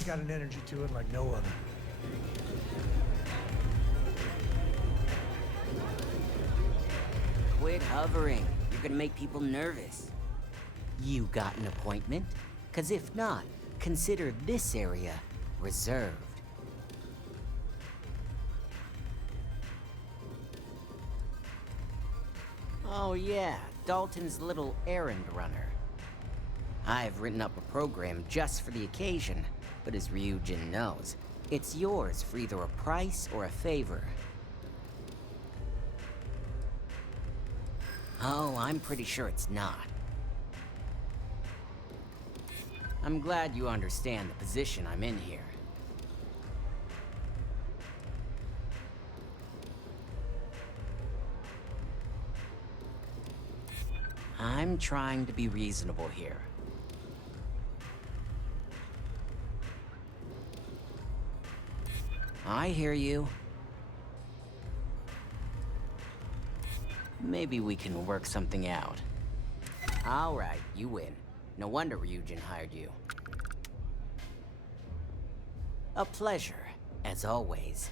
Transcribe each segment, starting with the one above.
town's got an energy to it like no other. Quit hovering. You're gonna make people nervous. You got an appointment? 'Cause if not, consider this area reserved. Oh yeah, Dalton's little errand runner. I've written up a program just for the occasion, but as Ryujin knows, it's yours for either a price or a favor. Oh, I'm pretty sure it's not. I'm glad you understand the position I'm in here. I'm trying to be reasonable here. I hear you. Maybe we can work something out. All right, you win. No wonder Ryujin hired you. A pleasure, as always.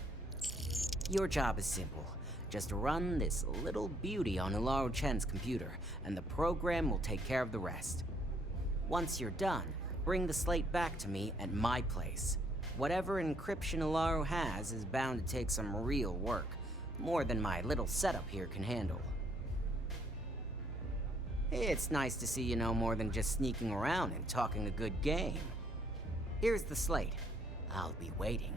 Your job is simple. Just run this little beauty on Ularu Chen's computer, and the program will take care of the rest. Once you're done, bring the slate back to me at my place. Whatever encryption Ularu has is bound to take some real work, more than my little setup here can handle. It's nice to see you know more than just sneaking around and talking a good game. Here's the slate. I'll be waiting.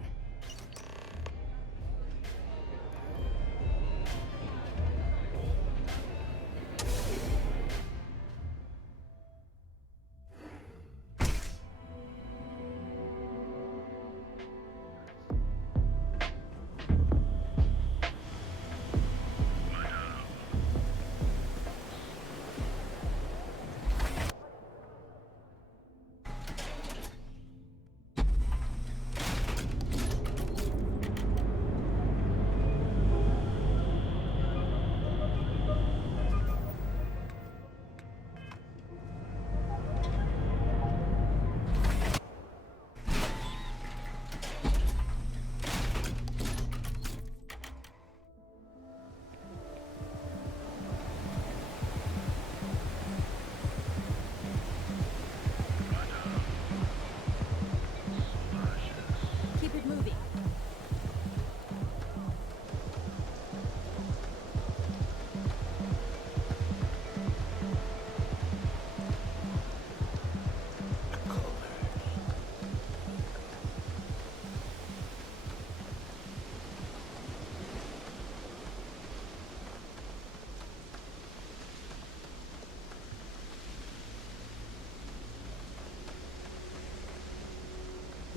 Keep it moving.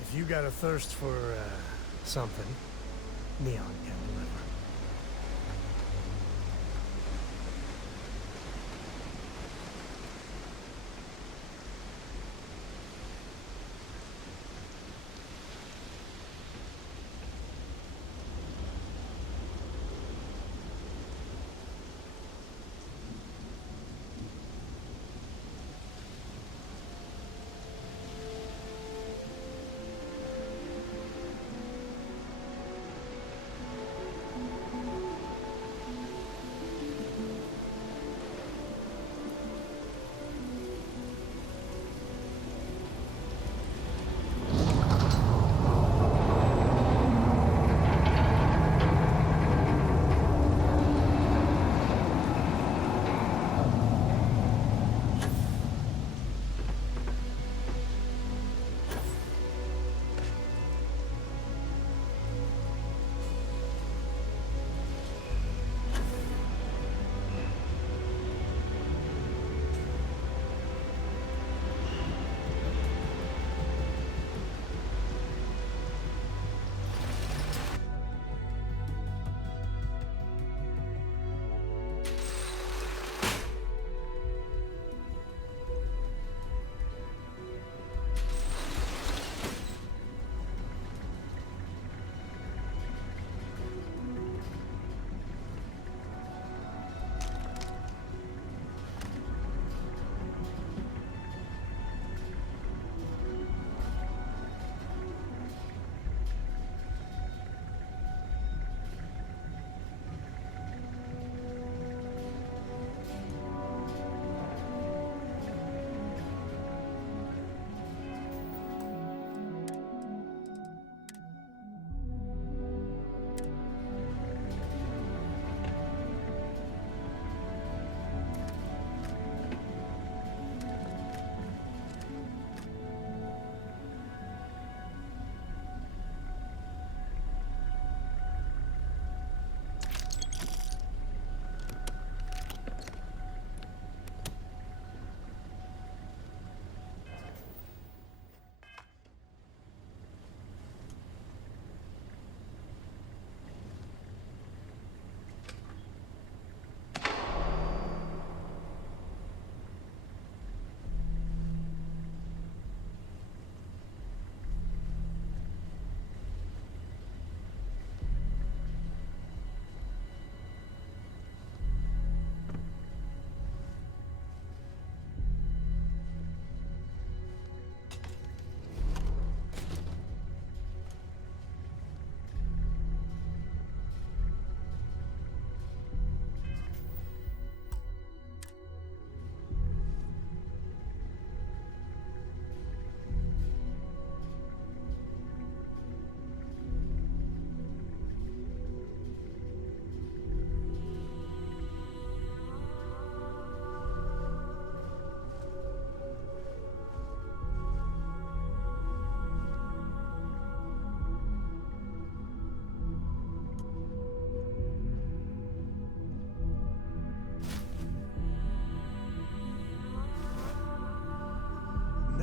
If you got a thirst for, something, Neon can deliver.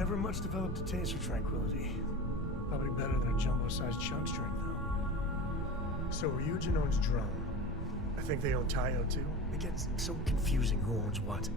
Never much developed a taste for tranquility. Probably better than a jumbo-sized chunk string, though. So Ryujin owns Drone. I think they own Tayo, too. It gets so confusing who owns what.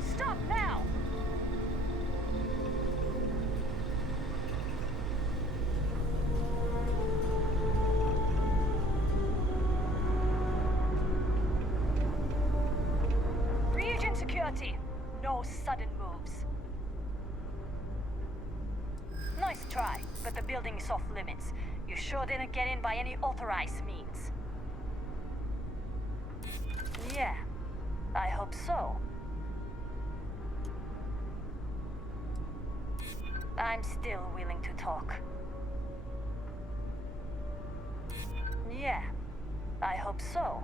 Stop now! Region security. No sudden moves. Nice try, but the building is off limits. You sure didn't get in by any authorized means. Yeah, I hope so. I'm still willing to talk. Yeah, I hope so.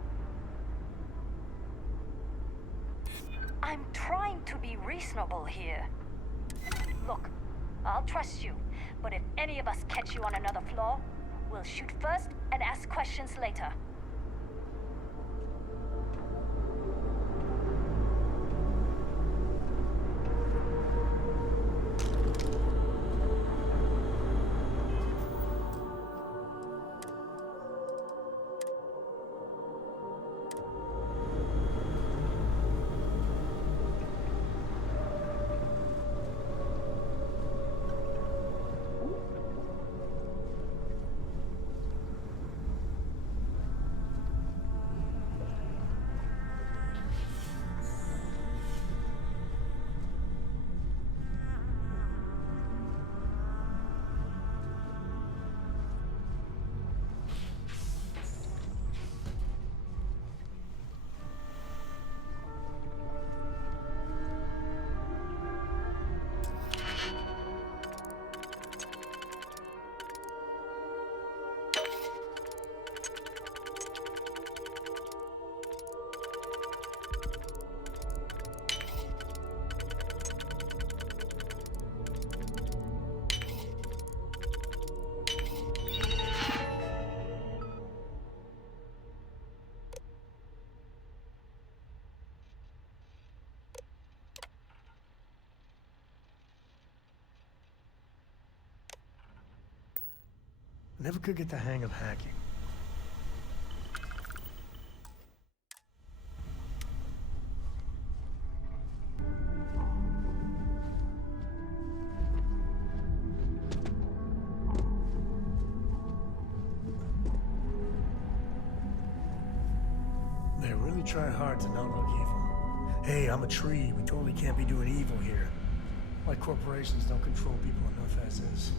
I'm trying to be reasonable here. Look, I'll trust you, but if any of us catch you on another floor, we'll shoot first and ask questions later. Never could get the hang of hacking. They really try hard to not look evil. Hey, I'm a tree. We totally can't be doing evil here. Like corporations don't control people enough as is.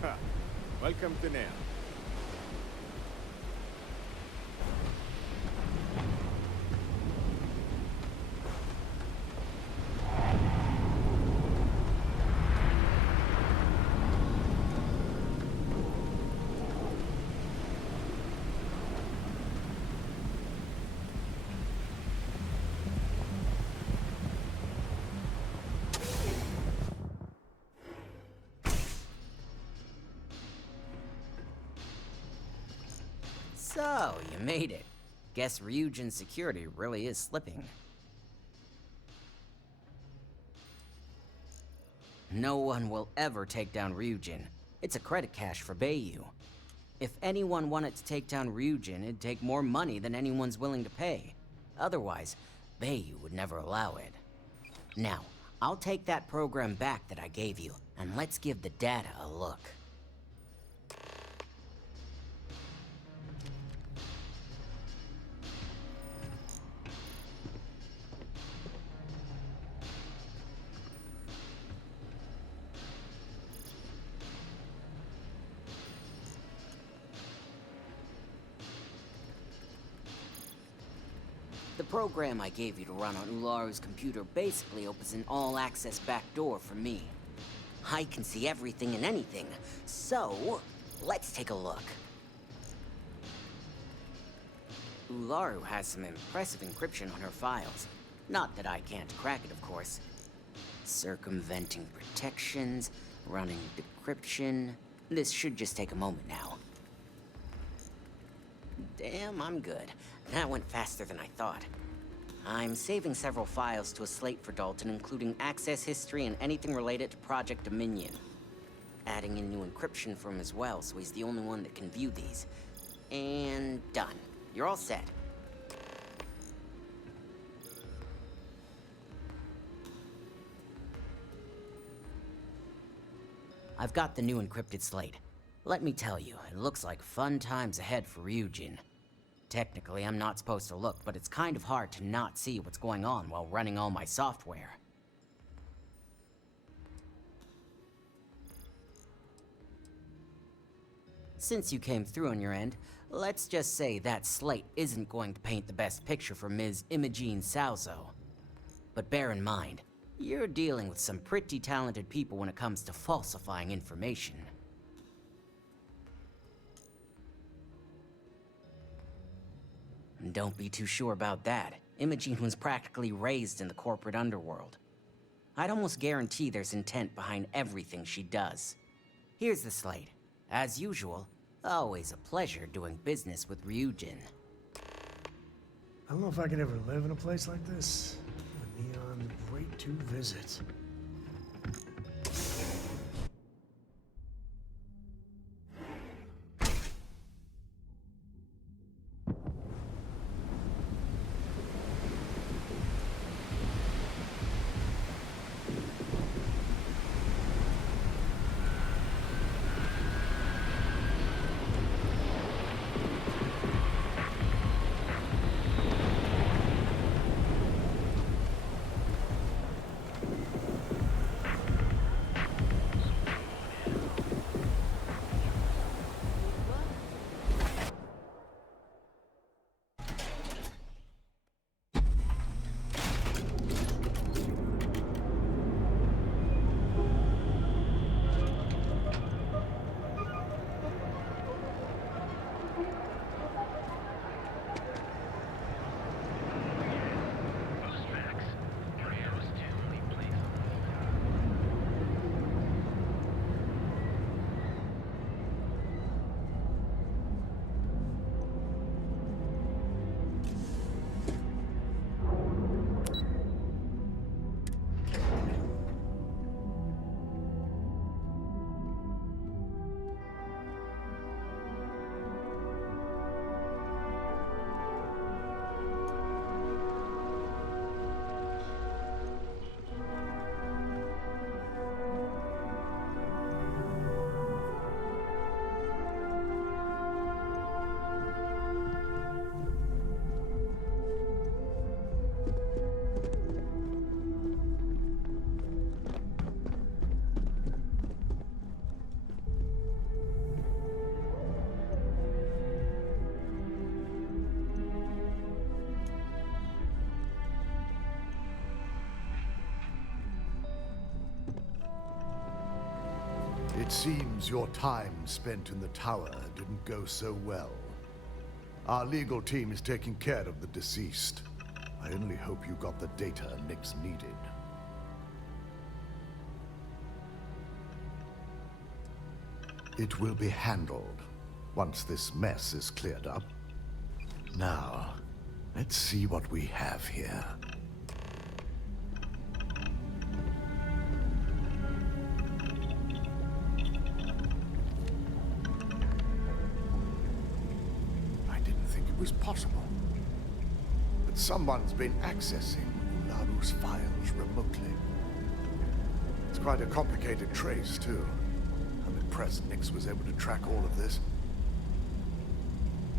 Ha! Welcome to Nea. So, you made it. Guess Ryujin's security really is slipping. No one will ever take down Ryujin. It's a credit cache for Bayu. If anyone wanted to take down Ryujin, it'd take more money than anyone's willing to pay. Otherwise, Bayu would never allow it. Now, I'll take that program back that I gave you, and let's give the data a look. The program I gave you to run on Ularu's computer basically opens an all-access backdoor for me. I can see everything and anything, so let's take a look. Ularu has some impressive encryption on her files. Not that I can't crack it, of course. Circumventing protections, running decryption. This should just take a moment now. Damn, I'm good. That went faster than I thought. I'm saving several files to a slate for Dalton, including access history and anything related to Project Dominion. Adding in new encryption for him as well, so he's the only one that can view these. And done. You're all set. I've got the new encrypted slate. Let me tell you, it looks like fun times ahead for Ryujin. Technically, I'm not supposed to look, but it's kind of hard to not see what's going on while running all my software. Since you came through on your end, let's just say that slate isn't going to paint the best picture for Ms. Imogene Salzo. But bear in mind, you're dealing with some pretty talented people when it comes to falsifying information. Don't be too sure about that. Imogene was practically raised in the corporate underworld. I'd almost guarantee there's intent behind everything she does. Here's the slate. As usual, always a pleasure doing business with Ryujin. I don't know if I could ever live in a place like this. A neon, great to visit. It seems your time spent in the tower didn't go so well. Our legal team is taking care of the deceased. I only hope you got the data Nix needed. It will be handled once this mess is cleared up. Now, let's see what we have here. I didn't think it was possible. But someone's been accessing Ularu's files remotely. It's quite a complicated trace, too. I'm impressed Nix was able to track all of this.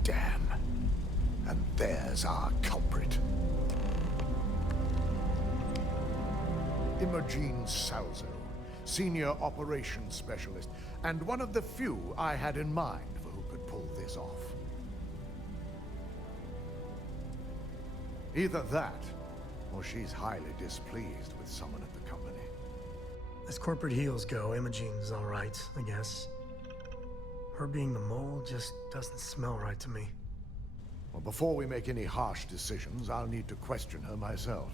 Damn. And there's our culprit. Imogene Salzo, Senior Operations Specialist, and one of the few I had in mind for who could pull this off. Either that, or she's highly displeased with someone at the company. As corporate heels go, Imogene's all right, I guess. Her being the mole just doesn't smell right to me. Well, before we make any harsh decisions, I'll need to question her myself.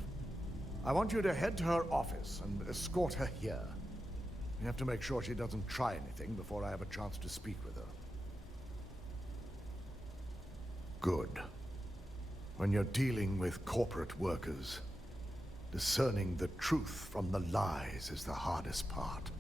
I want you to head to her office and escort her here. We have to make sure she doesn't try anything before I have a chance to speak with her. Good. When you're dealing with corporate workers, discerning the truth from the lies is the hardest part.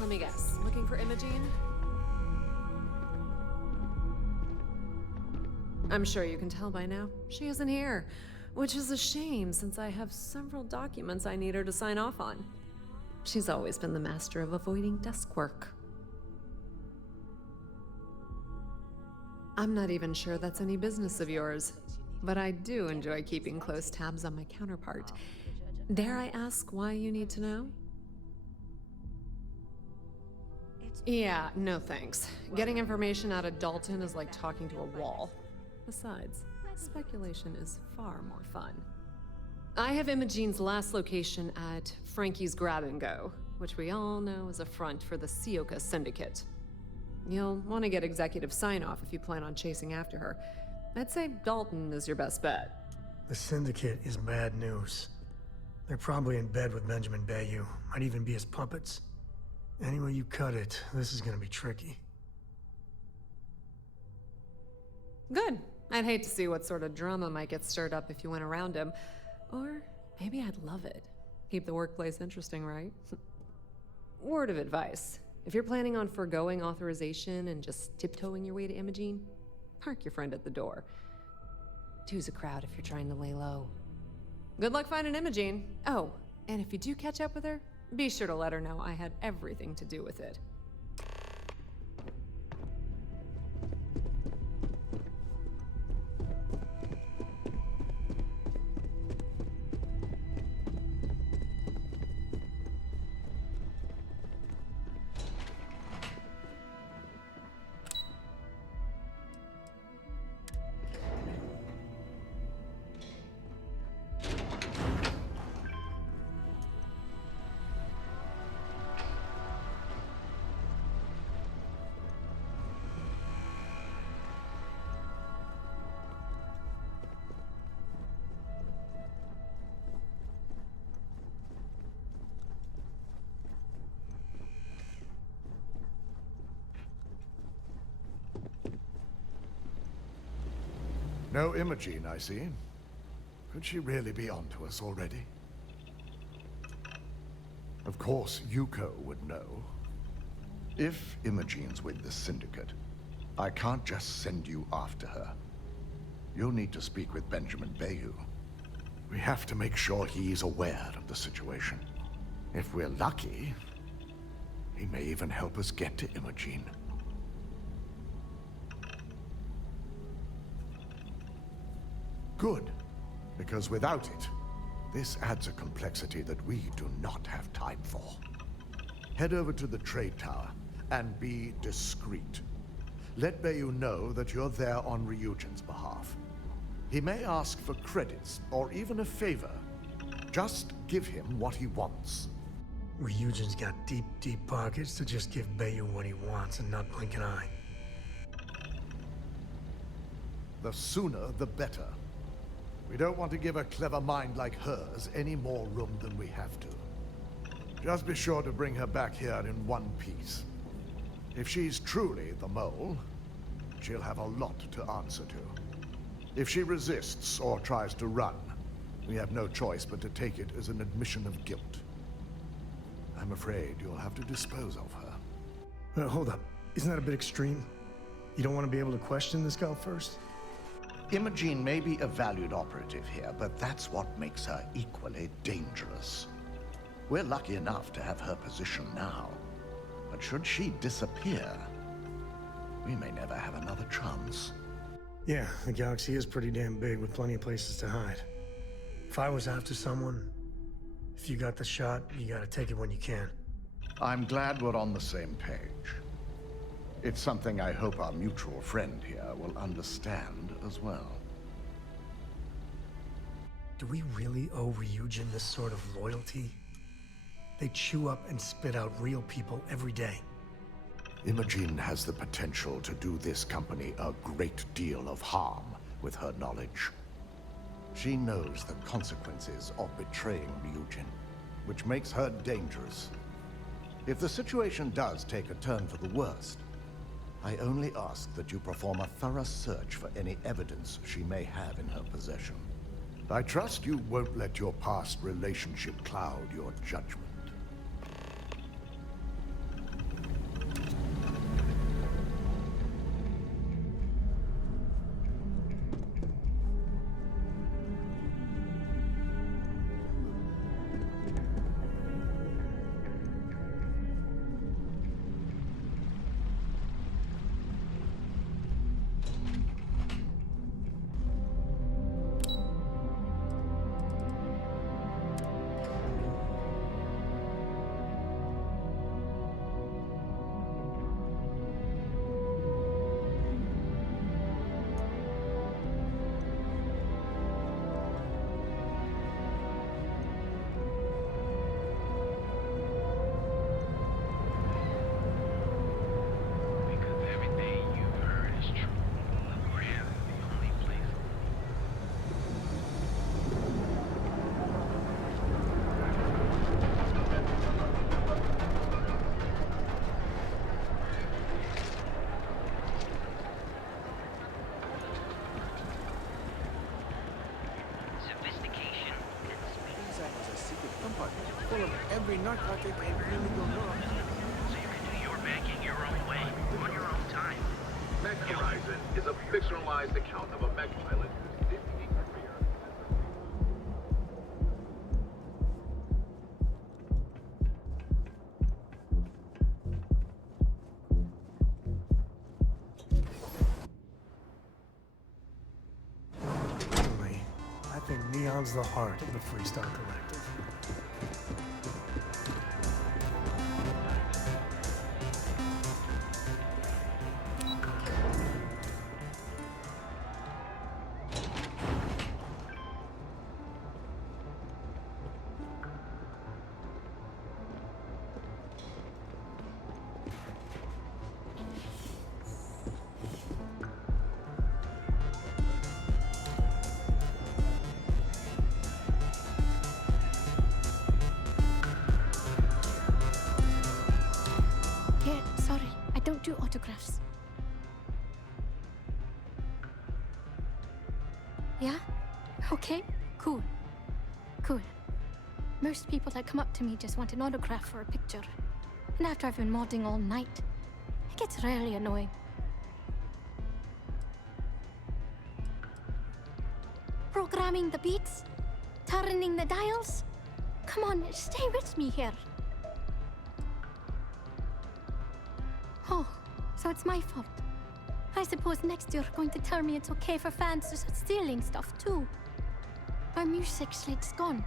Let me guess. Looking for Imogene? I'm sure you can tell by now. She isn't here. Which is a shame, since I have several documents I need her to sign off on. She's always been the master of avoiding desk work. I'm not even sure that's any business of yours, but I do enjoy keeping close tabs on my counterpart. Dare I ask why you need to know? Yeah, no thanks. Getting information out of Dalton is like talking to a wall. Besides, speculation is far more fun. I have Imogene's last location at Frankie's Grab and Go, which we all know is a front for the Sioka Syndicate. You'll want to get executive sign-off if you plan on chasing after her. I'd say Dalton is your best bet. The Syndicate is bad news. They're probably in bed with Benjamin Bayou. Might even be his puppets. Any way you cut it, this is gonna be tricky. Good. I'd hate to see what sort of drama might get stirred up if you went around him. Or maybe I'd love it. Keep the workplace interesting, right? Word of advice. If you're planning on foregoing authorization and just tiptoeing your way to Imogene, park your friend at the door. Two's a crowd if you're trying to lay low. Good luck finding Imogene. Oh, and if you do catch up with her, be sure to let her know I had everything to do with it. No Imogene, I see. Could she really be onto us already? Of course, Yuko would know. If Imogene's with the Syndicate, I can't just send you after her. You'll need to speak with Benjamin Bayou. We have to make sure he's aware of the situation. If we're lucky, he may even help us get to Imogene. Good, because without it, this adds a complexity that we do not have time for. Head over to the trade tower and be discreet. Let Bayou know that you're there on Ryujin's behalf. He may ask for credits or even a favor. Just give him what he wants. Ryujin's got deep, deep pockets to just give Bayou what he wants and not blink an eye. The sooner, the better. We don't want to give a clever mind like hers any more room than we have to. Just be sure to bring her back here in one piece. If she's truly the mole, she'll have a lot to answer to. If she resists or tries to run, we have no choice but to take it as an admission of guilt. I'm afraid you'll have to dispose of her. Hold up. Isn't that a bit extreme? You don't want to be able to question this girl first? Imogene may be a valued operative here, but that's what makes her equally dangerous. We're lucky enough to have her position now, but should she disappear, we may never have another chance. Yeah, the galaxy is pretty damn big with plenty of places to hide. If I was after someone, if you got the shot, you gotta take it when you can. I'm glad we're on the same page. It's something I hope our mutual friend here will understand as well. Do we really owe Ryujin this sort of loyalty? They chew up and spit out real people every day. Imogene has the potential to do this company a great deal of harm with her knowledge. She knows the consequences of betraying Ryujin, which makes her dangerous. If the situation does take a turn for the worst, I only ask that you perform a thorough search for any evidence she may have in her possession. I trust you won't let your past relationship cloud your judgment. Full of every narcotic and illegal drug. So you can do your banking your own way, on your own time. Mech Horizon is a fictionalized account of a mech pilot whose dizzying career. Anyway, I think Neon's the heart of the Freestar Collective. Most people that come up to me just want an autograph or a picture. And after I've been modding all night, it gets really annoying. Programming the beats? Turning the dials? Come on, stay with me here. Oh, so it's my fault. I suppose next you're going to tell me it's okay for fans to start stealing stuff too. My music slate's gone.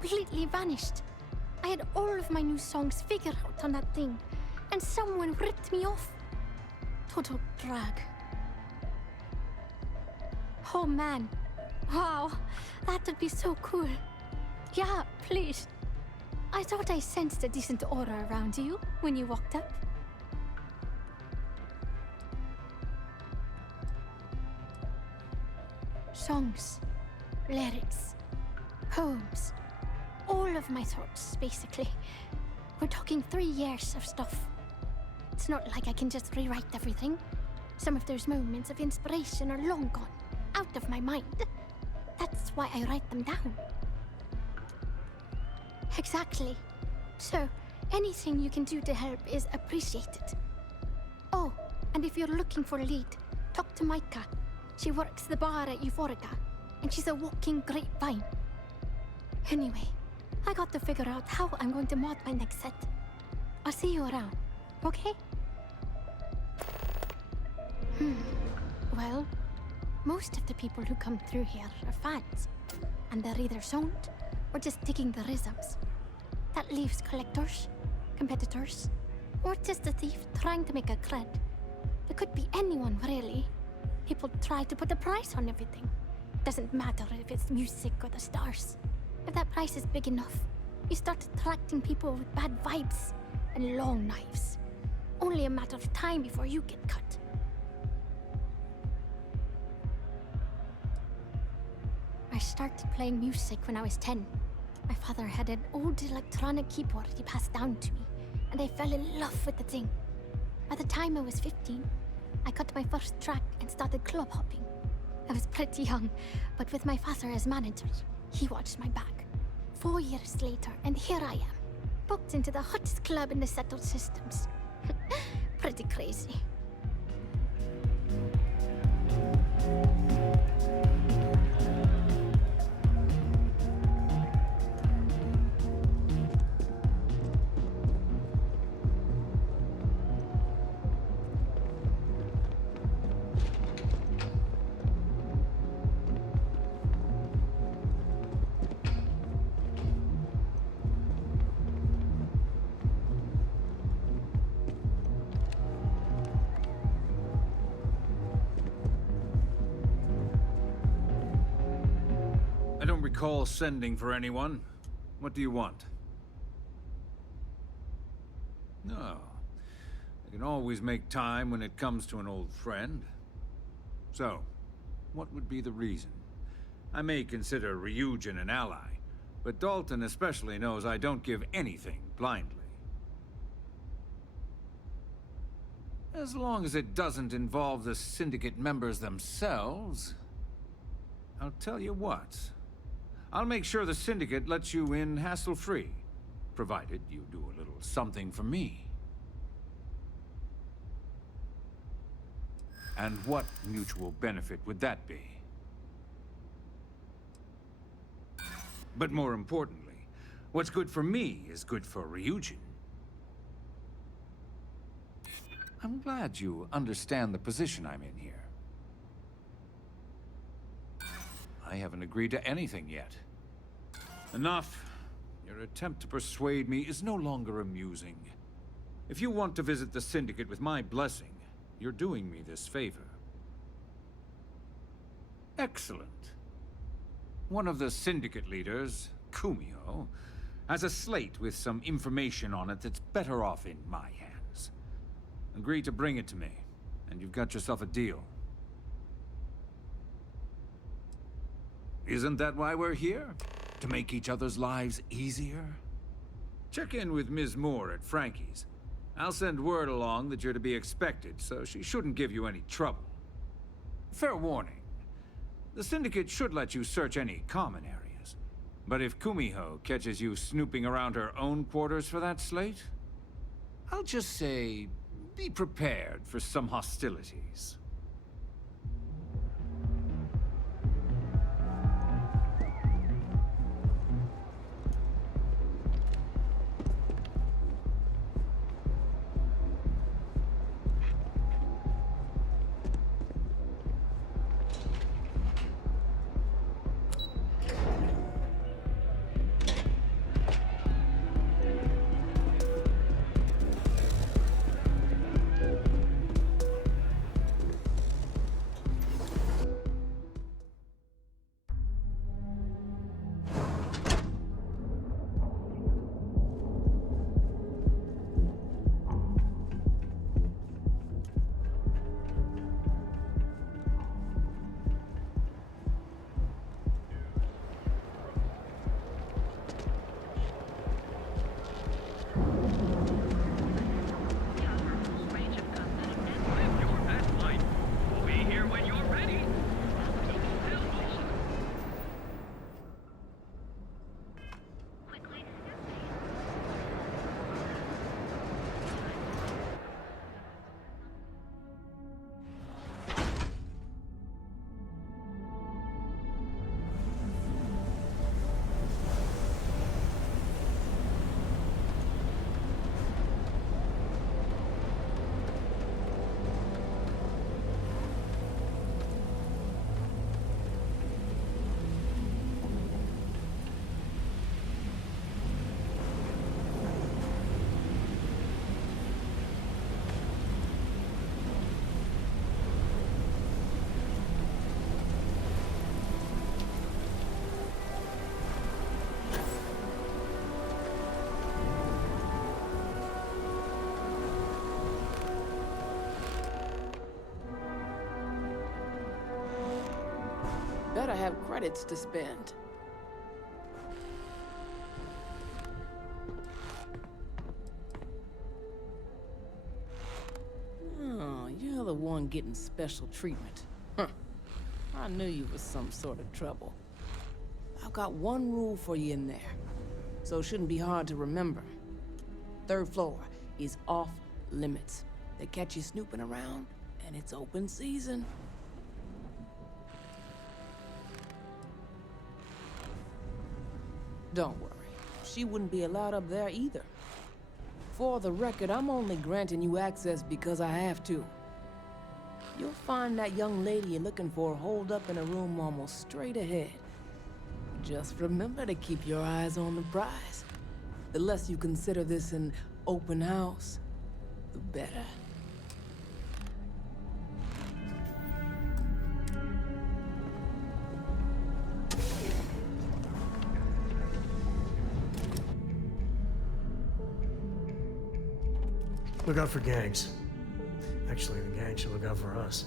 Completely vanished. I had all of my new songs figured out on that thing, and someone ripped me off. Total drag. Oh man. Wow, that would be so cool. Yeah, please. I thought I sensed a decent aura around you when you walked up. Songs, lyrics, poems, all of my thoughts, basically. We're talking 3 years of stuff. It's not like I can just rewrite everything. Some of those moments of inspiration are long gone, out of my mind. That's why I write them down. Exactly. So, anything you can do to help is appreciated. Oh, and if you're looking for a lead, talk to Micah. She works the bar at Euphorica, and she's a walking grapevine. Anyway, I got to figure out how I'm going to mod my next set. I'll see you around, okay? Well, most of the people who come through here are fans, and they're either zoned or just digging the rhythms. That leaves collectors, competitors, or just a thief trying to make a cred. It could be anyone, really. People try to put a price on everything. Doesn't matter if it's music or the stars. If that price is big enough, you start attracting people with bad vibes and long knives. Only a matter of time before you get cut. I started playing music when I was 10. My father had an old electronic keyboard he passed down to me, and I fell in love with the thing. By the time I was 15, I got my first track and started club hopping. I was pretty young, but with my father as manager, he watched my back. 4 years later, and here I am, booked into the hottest club in the settled systems. Pretty crazy. Recall sending for anyone. What do you want? No. I can always make time when it comes to an old friend. So, what would be the reason? I may consider Ryujin an ally, but Dalton especially knows I don't give anything blindly. As long as it doesn't involve the Syndicate members themselves, I'll tell you what. I'll make sure the Syndicate lets you in hassle-free, provided you do a little something for me. And what mutual benefit would that be? But more importantly, what's good for me is good for Ryujin. I'm glad you understand the position I'm in here. I haven't agreed to anything yet. Enough. Your attempt to persuade me is no longer amusing. If you want to visit the Syndicate with my blessing, you're doing me this favor. Excellent. One of the Syndicate leaders, Kumio, has a slate with some information on it that's better off in my hands. Agree to bring it to me, and you've got yourself a deal. Isn't that why we're here? To make each other's lives easier? Check in with Ms. Moore at Frankie's. I'll send word along that you're to be expected, so she shouldn't give you any trouble. Fair warning. The Syndicate should let you search any common areas. But if Kumiho catches you snooping around her own quarters for that slate, I'll just say, be prepared for some hostilities. Better have credits to spend. Oh, you're the one getting special treatment. Huh. I knew you was some sort of trouble. I've got one rule for you in there, so it shouldn't be hard to remember. Third floor is off limits. They catch you snooping around, and it's open season. Don't worry, she wouldn't be allowed up there either. For the record, I'm only granting you access because I have to. You'll find that young lady you're looking for holed up in a room almost straight ahead. Just remember to keep your eyes on the prize. The less you consider this an open house, the better. Look out for gangs. Actually, the gang should look out for us.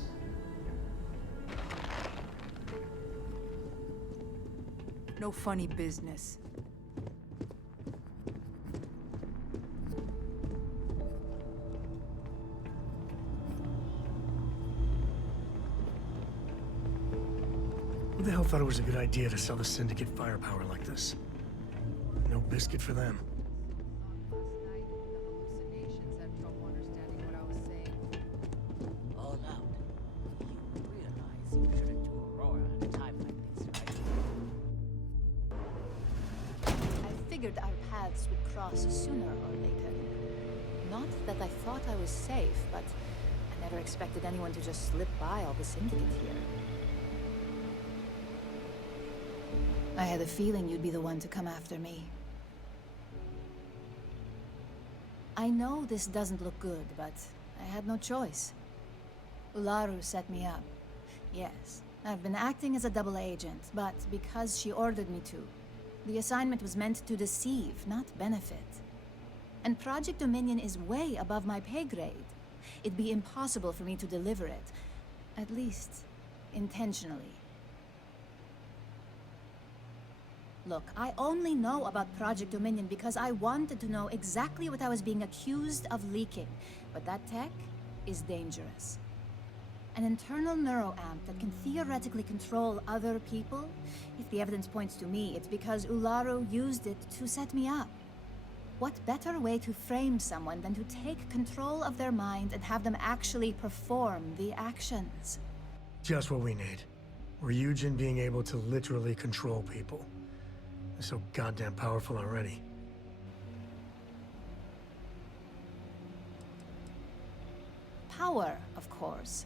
No funny business. Who the hell thought it was a good idea to sell the Syndicate firepower like this? No biscuit for them. All out. You realize you shouldn't do Aurora at a time like this, right? I figured our paths would cross sooner or later. Not that I thought I was safe, but I never expected anyone to just slip by all the Syndicate here. I had a feeling you'd be the one to come after me. I know this doesn't look good, but I had no choice. Ularu set me up. Yes, I've been acting as a double agent, but because she ordered me to. The assignment was meant to deceive, not benefit. And Project Dominion is way above my pay grade. It'd be impossible for me to deliver it. At least, intentionally. Look, I only know about Project Dominion because I wanted to know exactly what I was being accused of leaking. But that tech is dangerous. An internal neuroamp that can theoretically control other people? If the evidence points to me, it's because Ularu used it to set me up. What better way to frame someone than to take control of their mind and have them actually perform the actions? Just what we need. Ryujin being able to literally control people. They're so goddamn powerful already. Power, of course.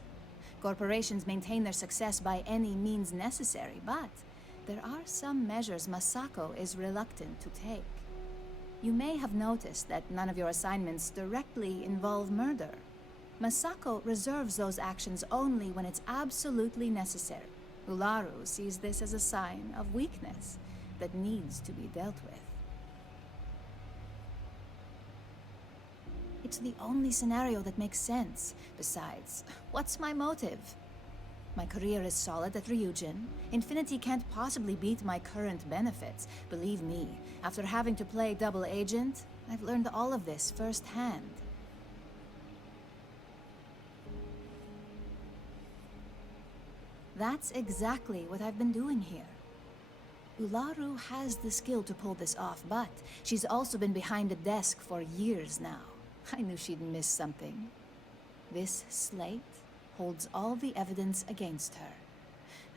Corporations maintain their success by any means necessary, but there are some measures Masako is reluctant to take. You may have noticed that none of your assignments directly involve murder. Masako reserves those actions only when it's absolutely necessary. Ularu sees this as a sign of weakness that needs to be dealt with. It's the only scenario that makes sense. Besides, what's my motive? My career is solid at Ryujin. Infinity can't possibly beat my current benefits. Believe me, after having to play double agent, I've learned all of this firsthand. That's exactly what I've been doing here. Ularu has the skill to pull this off, but she's also been behind a desk for years now. I knew she'd miss something. This slate holds all the evidence against her.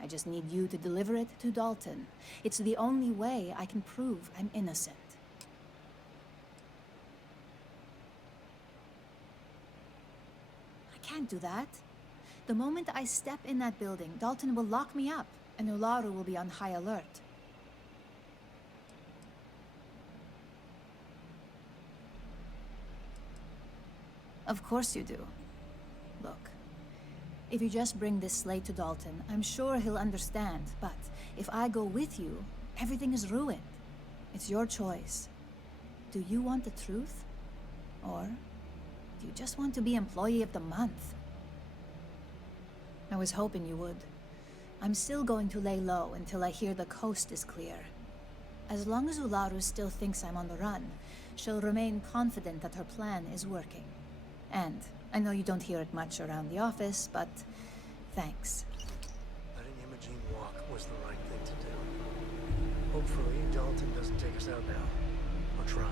I just need you to deliver it to Dalton. It's the only way I can prove I'm innocent. I can't do that. The moment I step in that building, Dalton will lock me up, and Ularu will be on high alert. Of course you do. Look, if you just bring this slate to Dalton, I'm sure he'll understand, but if I go with you, everything is ruined. It's your choice. Do you want the truth? Or do you just want to be Employee of the Month? I was hoping you would. I'm still going to lay low until I hear the coast is clear. As long as Ularu still thinks I'm on the run, she'll remain confident that her plan is working. And I know you don't hear it much around the office, but thanks. Letting Imogene walk was the right thing to do. Hopefully, Dalton doesn't take us out now. Or try.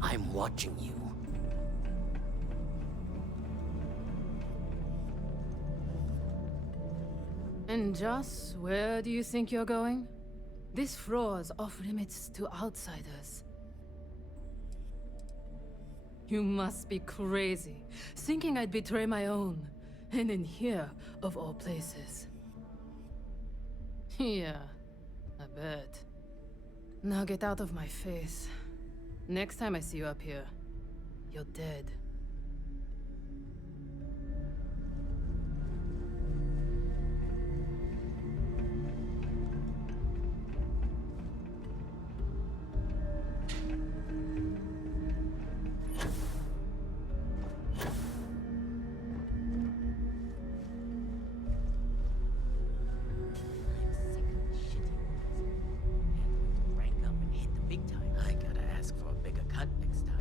I'm watching you. And Joss, where do you think you're going? This floor is off limits to outsiders. You must be crazy, thinking I'd betray my own. And in here, of all places. Yeah, I bet. Now get out of my face. Next time I see you up here, you're dead. Rank up and hit the big time. I gotta ask for a bigger cut next time.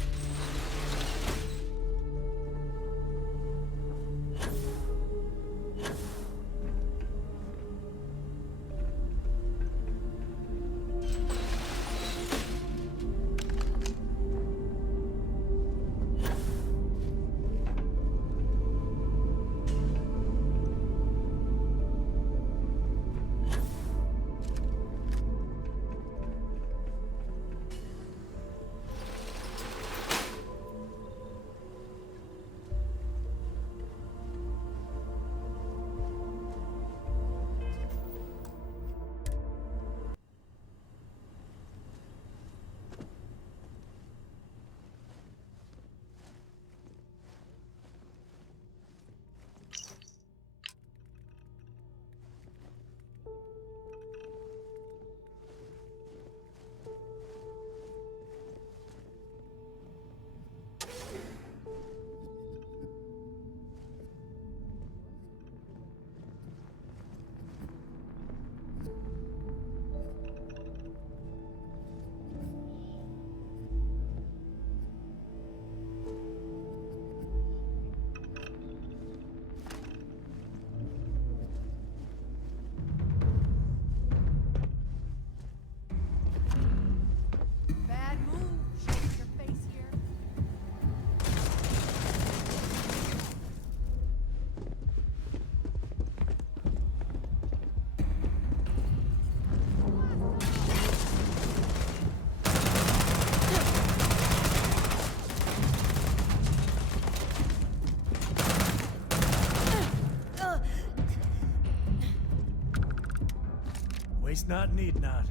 Waste not, need not.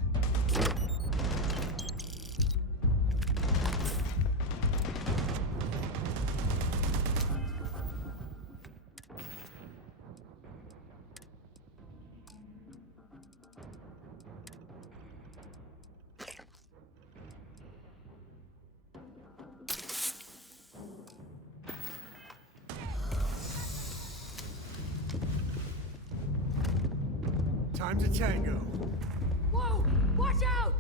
Time to tango. Whoa! Watch out!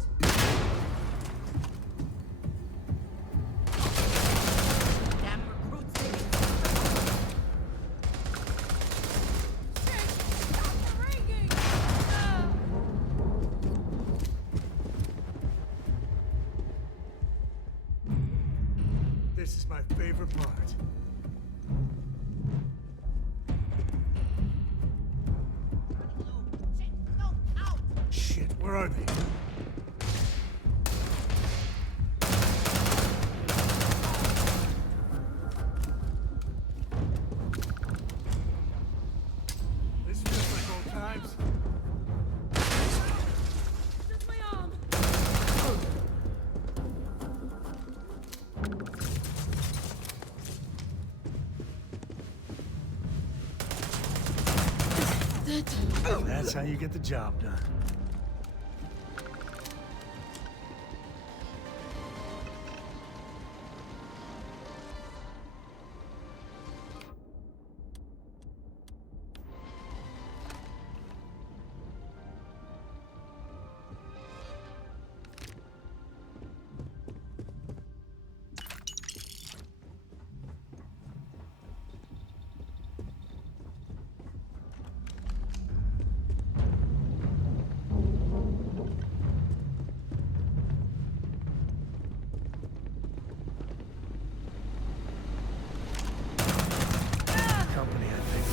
Damn recruits! This is my favorite part. Shit, where are they? This feels like old times. Just my arm. That's how you get the job done. Company, I think.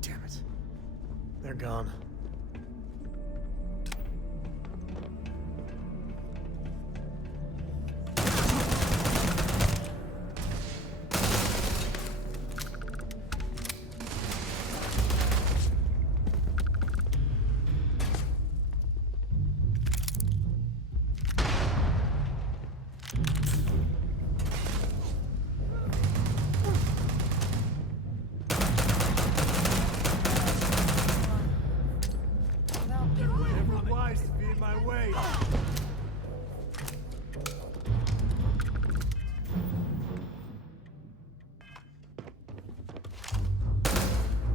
Damn it. They're gone. Never wise to be in my way.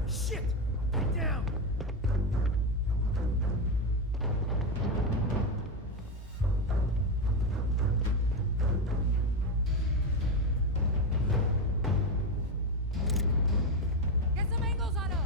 Shit! Get down! Get some angles on him.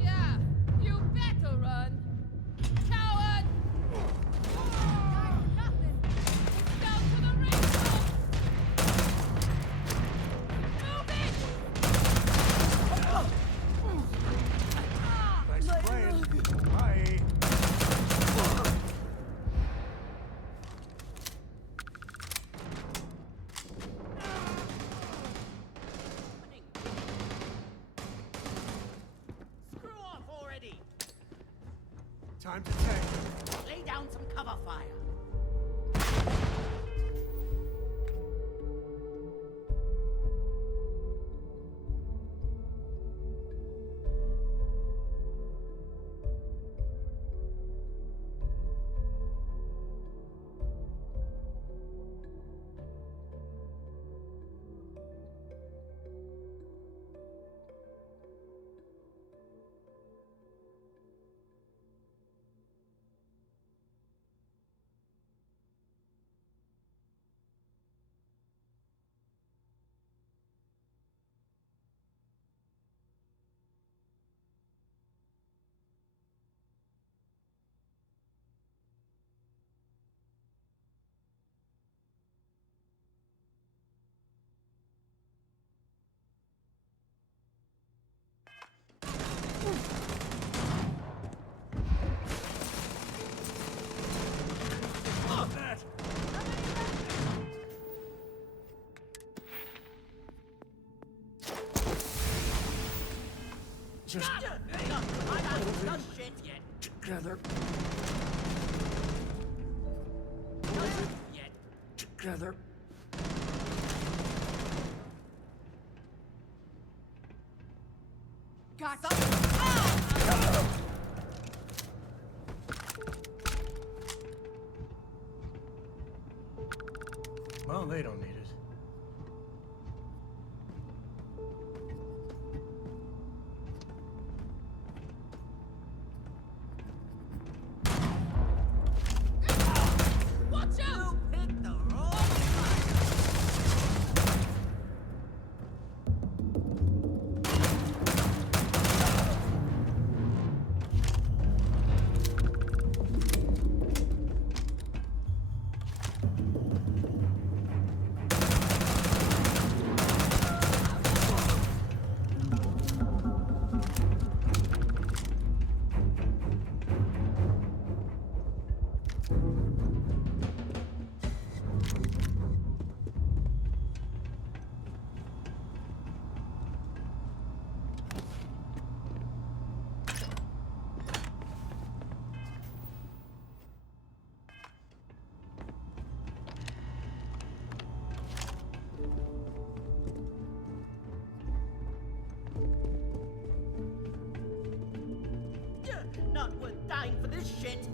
Yeah, you better run. Coward! Nothing. Down to the ring. Move it! Thanks for playing. Bye. Screw off already! Time to tango. Lay down some cover fire. Just Done shit yet. together. Yet. Together. Gotcha. Well, they don't need it. Watch out! You picked the wrong fight. Not worth dying for this shit.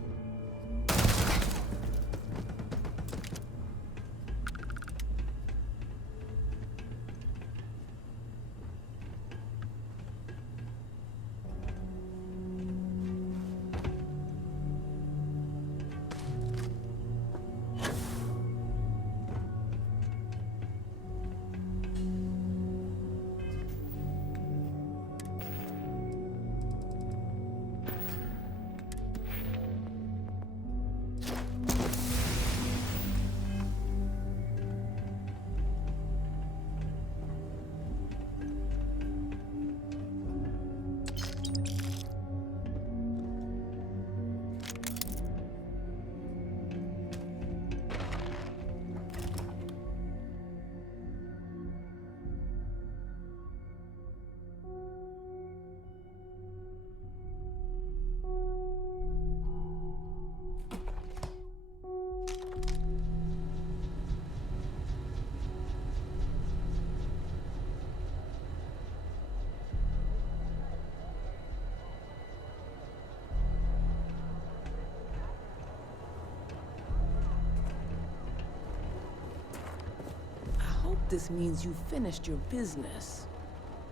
I hope this means you finished your business.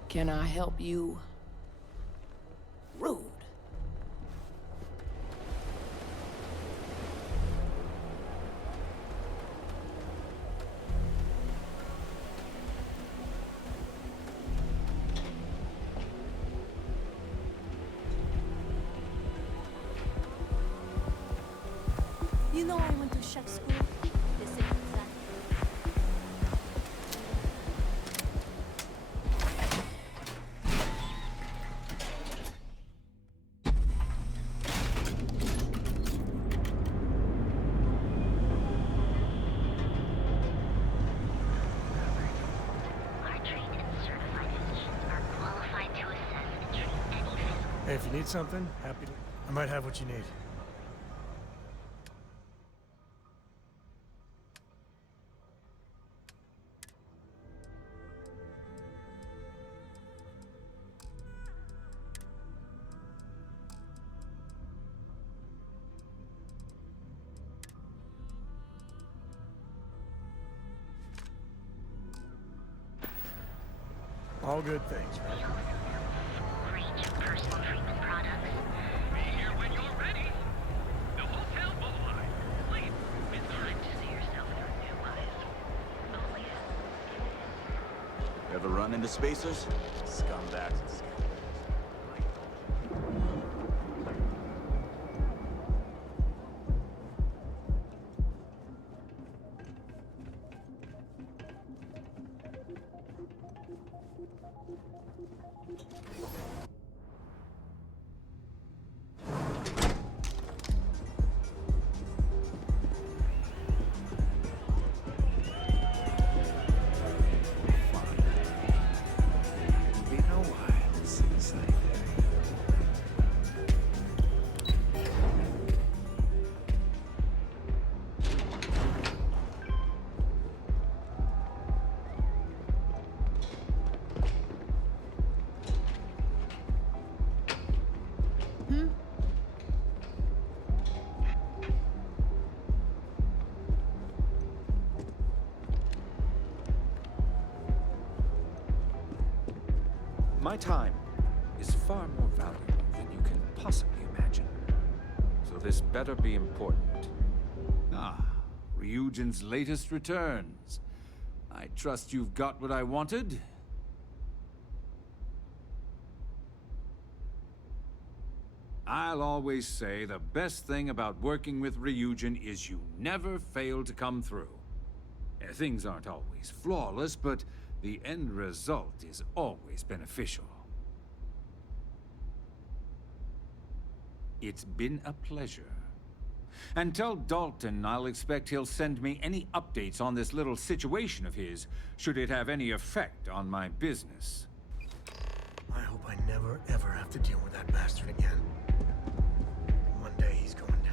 Can I help you? Rude. You know I went to chef school. This is exactly. Our trained and certified physicians are qualified to assess and treat any physical. Hey, if you need something, happy to. I might have what you need. All good things, right? Full range of personal treatment products. Be here when you're ready. The Hotel Boulevard. Sleep. It's Time to see yourself through new eyes. Only Ever run into spacers? Scumbags and scumbags. Been a while My time is far more valuable than you can possibly imagine. So this better be important. Ah, Ryujin's latest returns. I trust you've got what I wanted? I'll always say the best thing about working with Ryujin is you never fail to come through. Things aren't always flawless, but the end result is always beneficial. It's been a pleasure. And tell Dalton I'll expect he'll send me any updates on this little situation of his, should it have any effect on my business. I hope I never, ever have to deal with that bastard again. One day he's going down.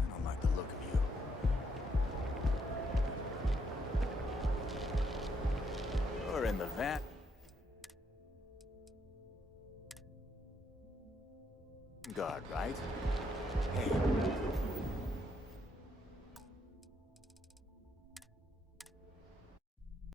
I don't like the look of you. You're in the van. Guard, right? Hey,